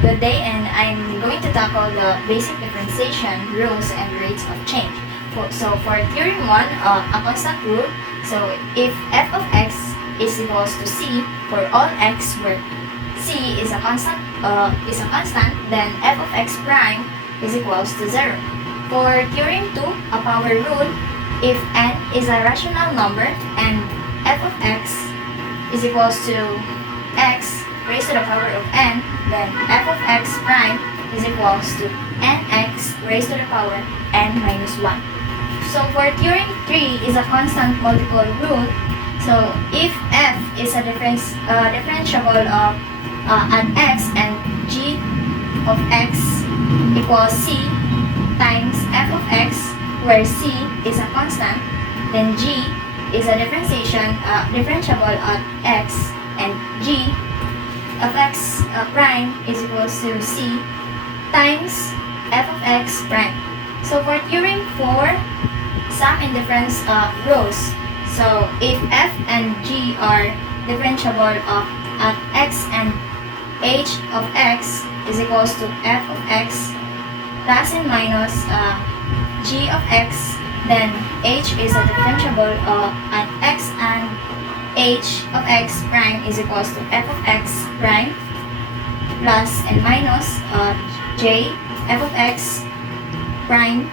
good day, and I'm going to tackle the basic differentiation rules and rates of change. So for theorem 1, a constant rule. So if f of x is equals to c for all x where c is a constant, then f of x prime is equals to 0. For theorem 2, a power rule. If n is a rational number and f of x is equals to x raised to the power of n, then f of x prime is equals to nx raised to the power n minus 1. So for theorem 3 is a constant multiple rule. So if f is a differentiable of at x and g of x equals c times f of x, where c is a constant, then g is a differentiable at x and g of x prime is equals to c times f of x prime. So for theorem 4, sum and difference rules. So if f and g are differentiable at x and h of x is equals to f of x plus and minus g of x, then h is a differentiable at x and h of x prime is equals to f of x prime plus and minus j f of x prime.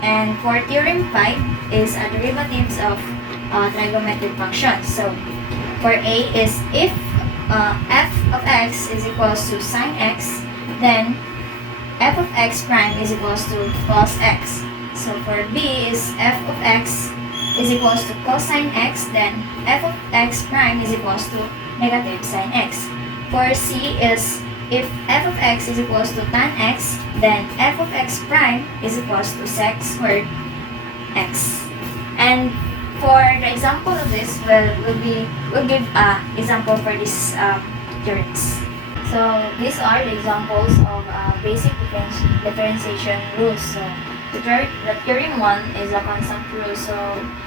And for theorem 5 is derivatives of trigonometric functions. So for a is if f of x is equals to sine x, then f of x prime is equals to cos x. So for b is f of x is equals to cosine x, then f of x prime is equals to negative sine x. For c is if f of x is equals to tan x, then f of x prime is equals to sec squared x. And for the example of this, we'll give example for these theorems. So these are the examples of basic differentiation rules. So the theorem 1 is a constant rule. So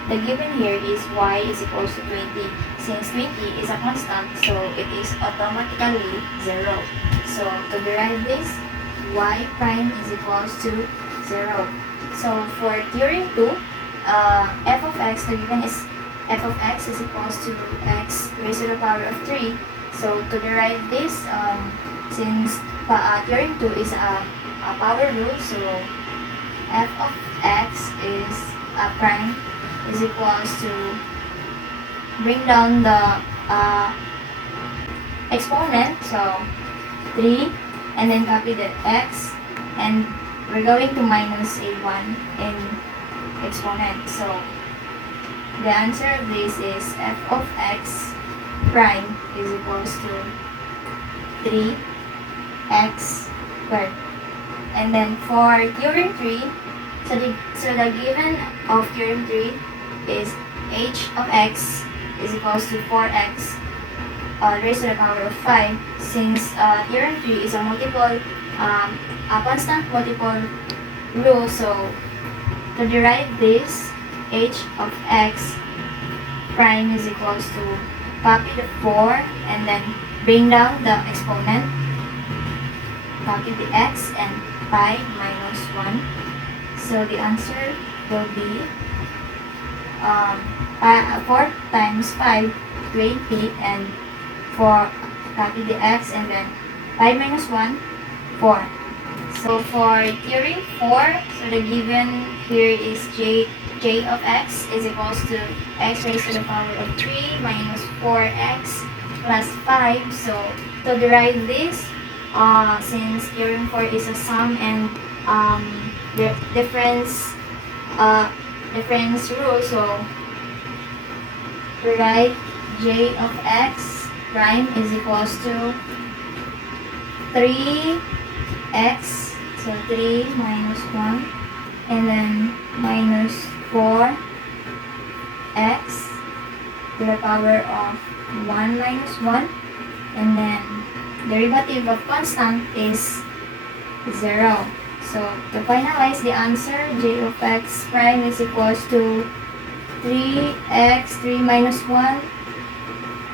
the given here is y is equals to 20. Since 20 is a constant, so it is automatically 0. So to derive this, y prime is equals to 0. So for theorem 2, f of x, the given is f of x is equals to x raised to the power of 3. So to derive this, since theorem 2 is a power rule, so f of x is prime is equals to bring down the exponent, so 3, and then copy the x, and we're going to minus a 1 in exponent. So the answer of this is f of x prime is equals to 3x squared. And then for theorem 3, so the given of theorem 3 is h of x is equals to 4x raised to the power of 5. Since theorem 3 is a constant multiple rule, so to derive this, h of x prime is equals to copy the 4 and then bring down the exponent, copy the x, and pi minus 1. So the answer will be 4 times 5, 20, and 4, copy the x, and then 5 minus 1, 4. So for theorem 4, so the given here is j of x is equals to x raised to the power of 3 minus 4x plus 5. So to derive this, since theorem 4 is a sum and difference rule, so to write j of x prime is equals to 3x, so 3 minus 1, and then minus 4x to the power of 1 minus 1, and then derivative of constant is 0. So to finalize the answer, j of x prime is equals to 3x, 3 minus 1,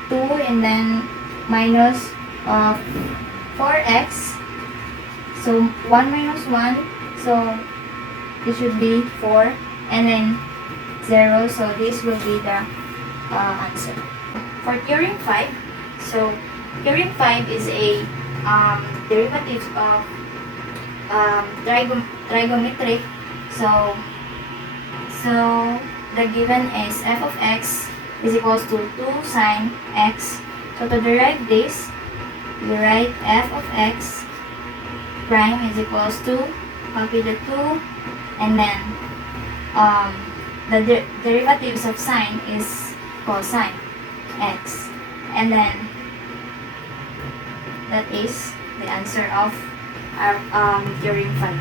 2, and then minus 4x So 1 minus 1, so it should be 4, and then 0, so this will be the answer. For theorem 5, so theorem 5 is a derivative of trigonometric. So the given is f of x is equals to 2 sine x. So to derive this, we write f of x prime is equals to, copy the 2, and then the derivatives of sine is cosine x, and then that is the answer of our theorem 5.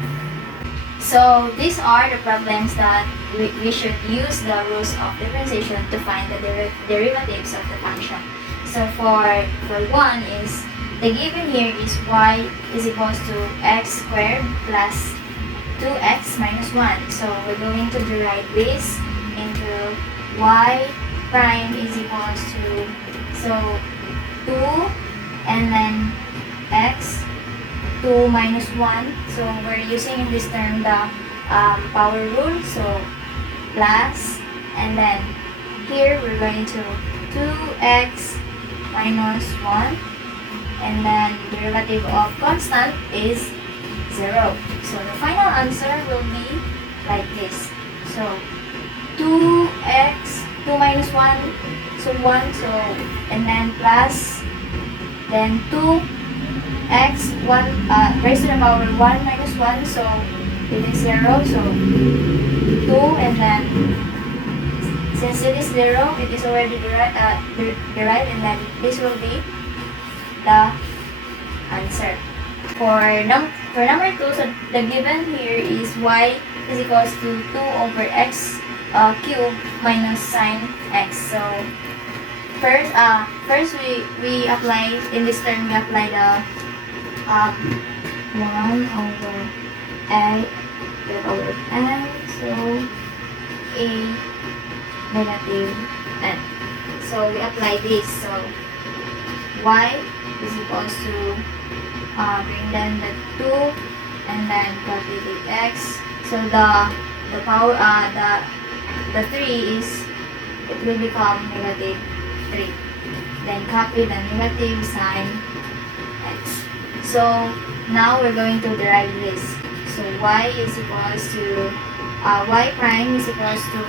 So these are the problems that we should use the rules of differentiation to find the derivatives of the function. So for 1 is, the given here is y is equals to x squared plus 2x minus 1. So we're going to derive this into y prime is equals to, so 2 and then x 2 minus 1. So we're using in this term the power rule. So plus, and then here we're going to 2x minus 1, and then derivative of constant is 0. So the final answer will be like this. So 2x 2 minus 1, so 1, so and then plus, then 2 x 1 raised to the power 1 minus 1, so it is 0, so 2, and then since it is 0, it is already derived, and then this will be the answer. For number 2, so the given here is y is equals to 2 over x cubed minus sine x. So first we apply, in this term we apply the 1 over a over n, so a negative n. So we apply this, so y is equals to bring down the 2 and then copy the x. So the power the 3 is, it will become negative 3. Then copy the negative sign x. So now we're going to derive this. So y is equals to y prime is equals to,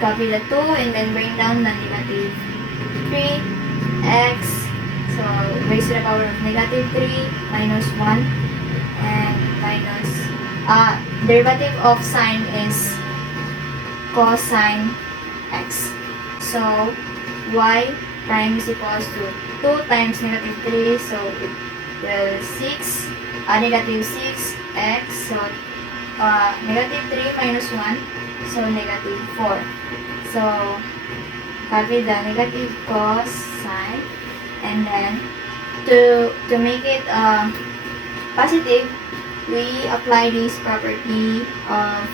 copy the 2 and then bring down the negative 3 x. So raised to the power of negative 3 minus 1, and minus derivative of sine is cosine x. So y prime is equals to 2 times negative 3, so it will 6, negative 6 x, so negative 3 minus 1, so negative 4. So copy the negative cosine, and then to make it positive, we apply this property of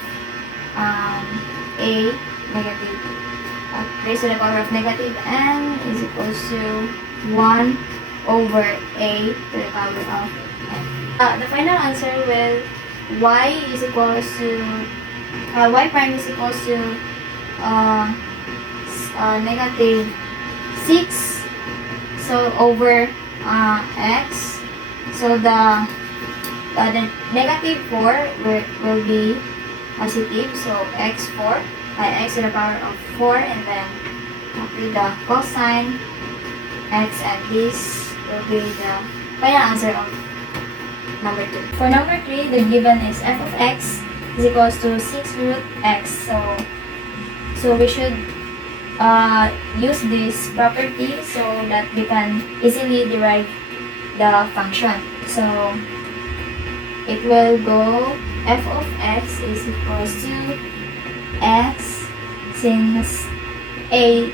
a negative raised to the power of negative n is equals to 1 over a to the power of n. The final answer will y is equals to y prime is equals to negative 6, so over x. So the negative 4 will be positive, so x4 by x to the power of 4, and then copy the cosine x, and this will be the final answer of number 2. For number 3, the given is f of x is equals to 6 root x. So we should use this property so that we can easily derive the function. So it will go f of x is equals to x, since a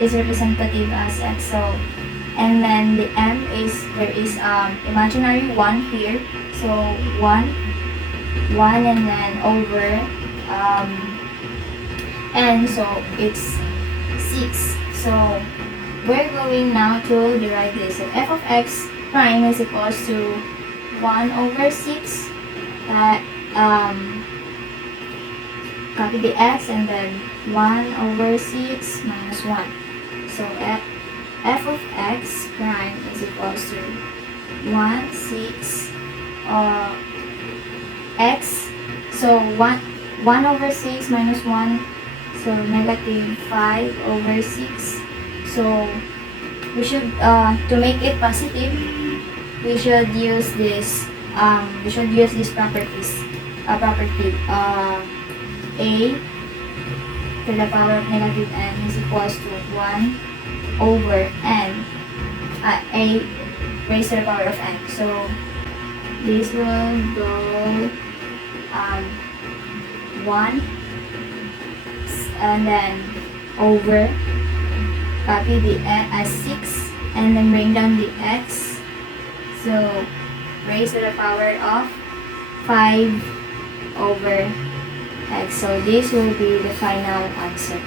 is representative as x, so, and then the m is, there is imaginary 1 here, so 1 and then over n, so it's 6. So we're going now to derive this. So f of x prime is equals to 1 over 6. Copy the x and then 1 over 6 minus 1. So f of x prime is equals to 1, 6, x. So 1 over 6 minus 1, so negative 5 over 6. So we should, to make it positive, we should use this property, a to the power of negative n is equals to 1 over n, a raised to the power of n. So this will go 1 and then over, copy the 6 and then bring down the x. So raised to the power of 5 over x. So this will be the final answer.